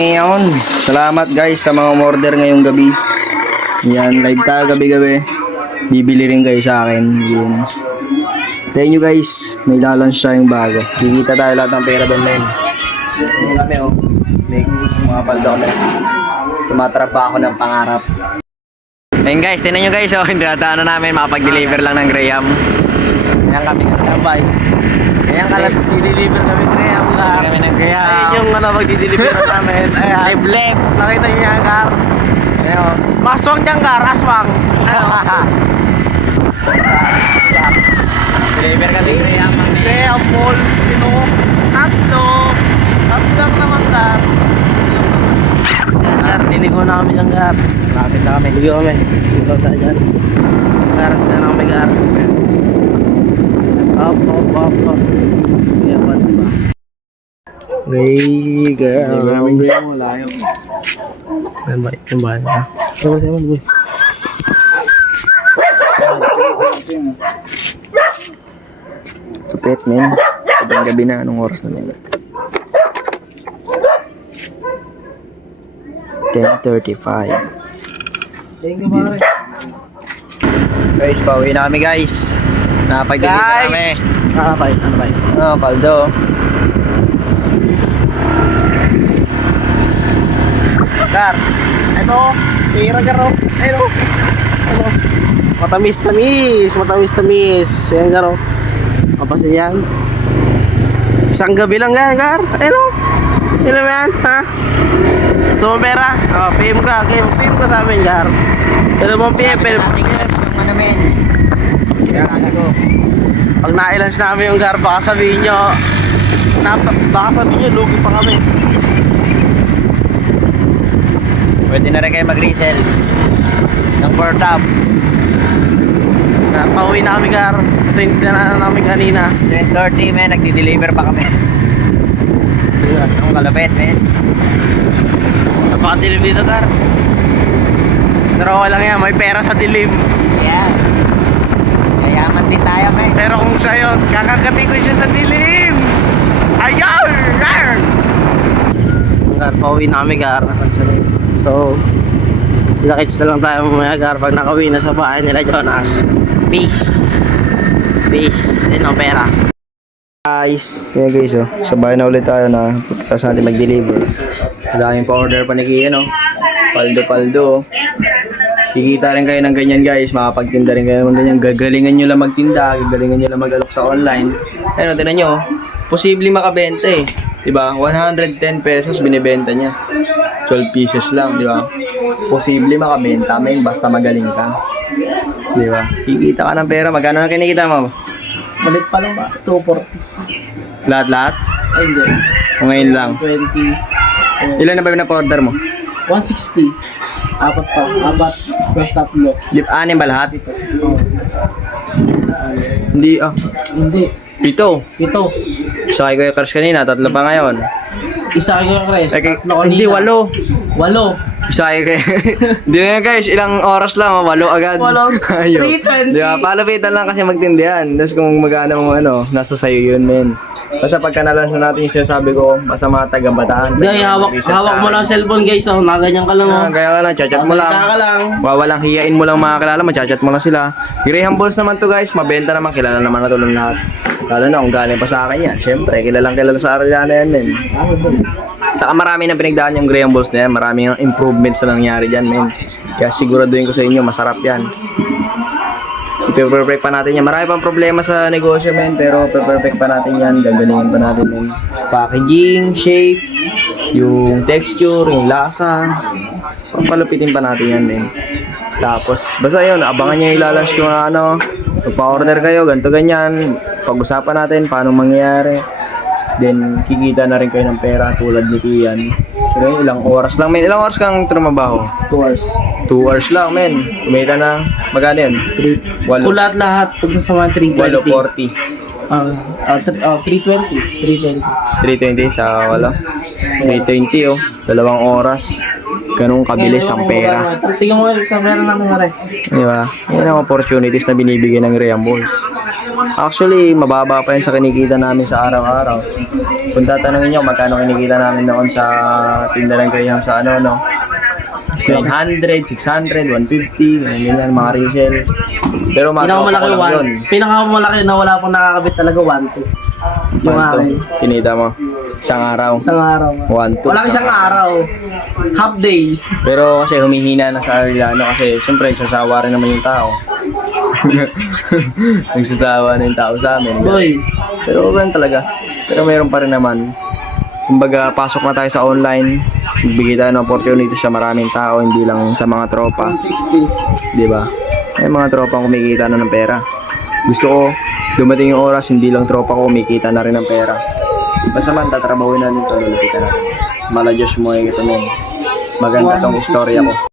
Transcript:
Ngayon, salamat guys sa mga umorder ngayong gabi. Yan, live tayo gabi-gabi. Bibili rin kayo sa akin. Yun. Thank you guys. May lalunch tayong bago. Kikita tayo lahat ng pera doon na yun. Yung kami oh. May mga paldo kami. Tumatrap pa ako ng pangarap. Ayun guys, tinan nyo guys oh. Hindi na namin makapag-deliver lang ng Graham. Ayan kami ng tambay. Ayan kalat, i-deliver kami ng Graham lang. Kami ng Graham. Ayun yung magdi-deliver namin. Ayan. Live. Nakita nyo yung car. Ayan. Maswang dyan car, aswang. Ayan. Deliver ka din Graham. Graham balls, tatlo lang naman car. Car, dinigo na kami ng car. Lapit na kami. Dinigo kami. Dinigo tayo dyan. Car, dyan na kami car. Up. Yaman ba? Hey, girl. Malayo. Yan ba? Yan ba? Saman, boy. Kapit, men. Sobrang gabi na. Anong oras na, men? 10:35. Thank you, pare. Guys, pauwi na kami, guys. Nakapag-deliver kami. Ano ba? Oh, paldo. Dar, ito, pira garo. Ayun. Matamis. Ayan garo. Kapag yan. Isang gabi lang yan, Gar. Ayun. Ilan mo yan, ha? So, pera. Oh, PM ka sa amin, Gar. Pero mo PM. Ano, men? Pag na-lunch namin yung Gar, baka sabihin nyo lugi pa kami. Pwede na rin kayo mag-resell ng 4-top. Pauwi na kami, Gar. Ito yung na namin kanina 10:30, men. Nagdi-deliver pa kami. Ang kalapit, men. Napaka-dilim dito, Gar. Pero walang yan, may pera sa dilim. Yeah. Yaman din tayo, men. Pero kung siya yun, kakagati ko siya sa dilim. Ayaw! Gar, pauwi namin, Gar. So, lakits na lang tayo mamaya, Gar, pag nakauwi na sa bahay nila, Jonas. Peace. Ayun ang pera. Guys, yeah guys, oh. Sa bahay na ulit tayo na pagkas natin mag-deliver. Daming pa-order pa ni Kian, oh. Paldo. Kikita rin kayo ng ganyan, guys. Makapagtinda rin kayo ng ganyan. Gagalingan nyo lang magtinda. Gagalingan nyo lang mag-alok sa online. Ayun, tinan nyo. Posibleng makabenta eh. Diba? 110 pesos binibenta niya. 12 pieces lang, diba? Posible makabenta, men. Basta magaling ka. Diba? Kikita ka ng pera. Magkano na kinikita mo? Balik pa lang ba? 240. Lahat? Ay, hindi. Ngayon lang. 20. Ilan na ba yung na-order mo? 160. Apat plus tatlo. Anim ba lahat? Oh. Hindi, Hindi. 7. Sakay ko yung cars kanina, 3 pa ngayon. Isa kayo Chris. Hindi, 8. 8. Sakay ko. Hindi nga guys, ilang oras lang, 8 agad. 8. Ayun. 320. Di ba? Palapitan lang kasi magtindihan. Tapos kung magana mong nasa sayo yun, men. Basta pagka na-launch na natin yung sinasabi ko, basta mga taga-bataan. Guys, hawak mo lang cellphone, guys. Oh, nakaganyan ka lang. Oh. Kaya ka lang, chat mo lang. Ka lang. Walang hiyain mo lang mga kilala mo, chat mo lang sila. Graham balls naman to guys, mabenta naman, kilala naman na to ng lahat. Lalo na kung galing pa sa akin yan. Siyempre, kilala sa Arellano yan, men. Saka marami na pinagdaan yung Graham balls na yan. Maraming improvements na nangyari dyan, men. Kaya siguraduhin ko sa inyo, masarap yan. I-perfect pa natin yan. Marami pang problema sa negosyo, men. Pero perfect pa natin yan. Gaganingin pa natin, men. Packaging, shape, yung texture, yung lasa. Pampalupitin pa natin yan, men. Tapos, basta yun, abangan nyo yung ilalunch ko na magpa-order kayo, ganito ganyan. Pag-usapan natin paano mangyayari. Then, kikita na rin kayo ng pera tulad ni Kian. Pero ilang oras lang, men. Ilang oras kang trumabaho? 2 hours. 2 hours lang, men. Kumita na, magkano yan? 8. Kulat lahat. Pag sa mga 320. 320. 320 sa wala. 320 2 oras. ganun kabilis ang pera. Tingnan mo sa pera namin, Mare. Di ba? Yan ang opportunities na binibigay ng Ria Malls. Actually, mababa pa yun sa kinikita namin sa araw-araw. Kung tatanungin nyo, magkano kinikita namin noon sa tinda ng Graham sa ano, no? 900, 600, 150, ganyan, mga resell. Pero Pinakamalaki ko lang yun. Pinakamalaki na wala pong nakakabit talaga 1-2. Yung akin. Kinita mo. Isang araw. Isang araw. 1, 2. Walang isang araw. Half day. Pero kasi humihina na sa Arellano kasi syempre nagsasawa rin naman yung tao. Nagsasawa na yung tao sa amin. Boy. Pero ganun talaga. Pero mayroon pa rin naman. Kumbaga, pasok na tayo sa online. Bigay tayo ng opportunity sa maraming tao, hindi lang sa mga tropa. 160. Di ba? May mga tropa kumikita na ng pera. Gusto ko, dumating yung oras, hindi lang tropa ko kumikita na rin ng pera. Basta man, tatrabahuin natin ito, lalapitan natin. Mala Diyos mo, ito mo. Maganda tong istorya ko.